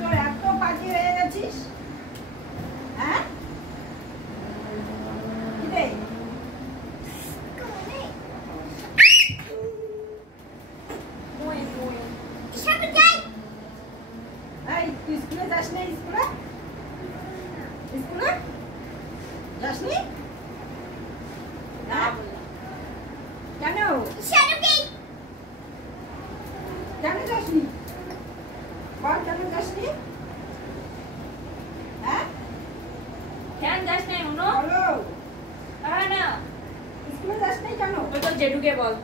তোর এত বাজে হয়ে গেছিস, হ্যাঁ? তুই স্কুলে যাস না? স্কুলে যাসনি? কেন কেন যাসনি? বল কেন যাসনি? হ্যাঁ কেন যাস নাই উনো? বলো না স্কুলে যাস নাই কেন? ওই তো জেঠুকে বল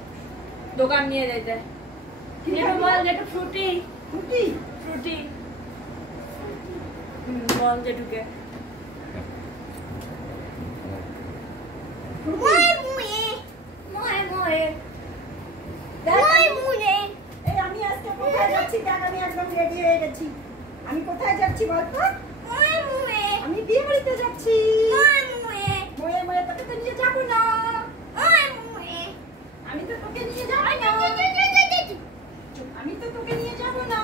দোকান নিয়ে যেতে। জেঠু বল জেঠু ফ্রুটি ফ্রুটি ফ্রুটি বল জেঠুকে। আমি আজকে কোথায় যাচ্ছি দেখ, আমি একদম রেডি হয়ে গেছি। আমি কোথায় যাচ্ছি বলতো? আমি বিয়ে বাড়িতে যাচ্ছি। ময়ে ময়ে তোকে তো নিয়ে যাবো না, আমি তো তোকে নিয়ে যাবো না, আমি তো তোকে নিয়ে যাবো না।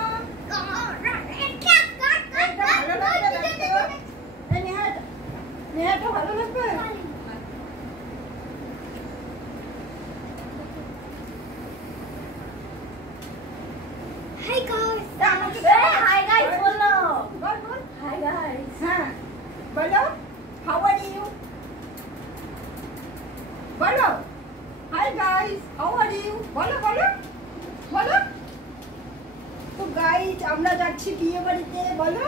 ভালো লাগবে দেখতে? এই নেহাটা ভালো লাগবে? Hey guys. হাই গাইস বলো। বল বল। Hi guys. হ্যাঁ বলো, হাউ আর ইউ? বলো hi guys, how are you? বলো বলো বলো। তো গাইস আমরা যাচ্ছি বিয়ে বাড়িতে, বলো।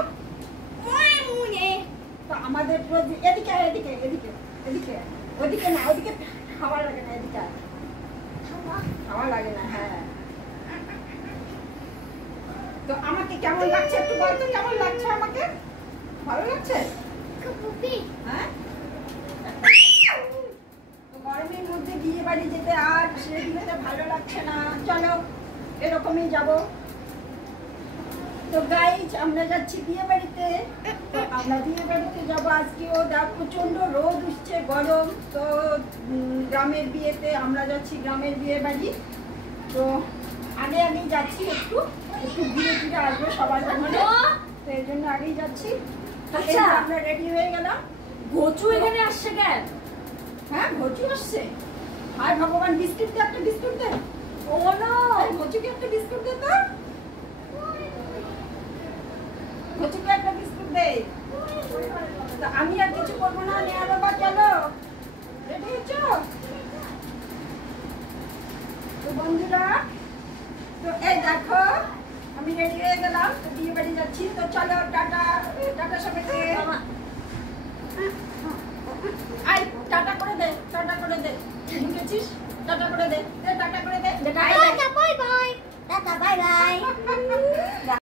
তো আমাদের এদিকে এদিকে এদিকে এদিকে, ওদিকে না, ওদিকে খাওয়া লাগে না, এদিকে খাওয়া লাগে না। হ্যাঁ তো আমাকে কেমন লাগছে একটু বলতো, কেমন লাগছে আমাকে? ভালো লাগছে? হ্যাঁ তো গরমের মধ্যে বিয়ে বাড়ি যেতে আর সেগুলোতে ভালো লাগছে না, চলো এরকমই যাব। তো গাইজ আমরা যাচ্ছি বিয়ে বাড়িতে। তো আমরা বিয়ে বাড়িতে যাবো আজকেও, দেখ প্রচন্ড রোদ উঠছে, গরম। তো গ্রামের বিয়েতে আমরা যাচ্ছি, গ্রামের বিয়ে বাড়ি। তো আগে আগেই যাচ্ছি, একটু একটু ঘুরে ফিরে আসবো সবার জন্য, তো এই জন্য আগেই যাচ্ছি। আচ্ছা আমরা রেডি হয়ে গেলাম। গোচু এখানে আসছে কেন? হ্যাঁ ঘচু আসছে। আর ভগবান বিস্কুট দে, একটা বিস্কুট দে। ও নো, ঘচুকে একটা বিস্কুট দে তো, ঘচুকে একটা বিস্কুট দে। তো আমি আর কিছু করবো না, নেয়া বাবা চলো, রেডি হচ্ছো? তো বন্ধুরা, তো এই দেখো আমি রেডি হয়ে গেলাম, তো বিয়ে বাড়ি যাচ্ছি। তো চলো টাটা, টাটা সবাইকে। আই টাটা করে দে, টাটা করে দে, ঢুকেছিস? টাটা করে দে, টাটা করে দে। Bye bye. Bye bye.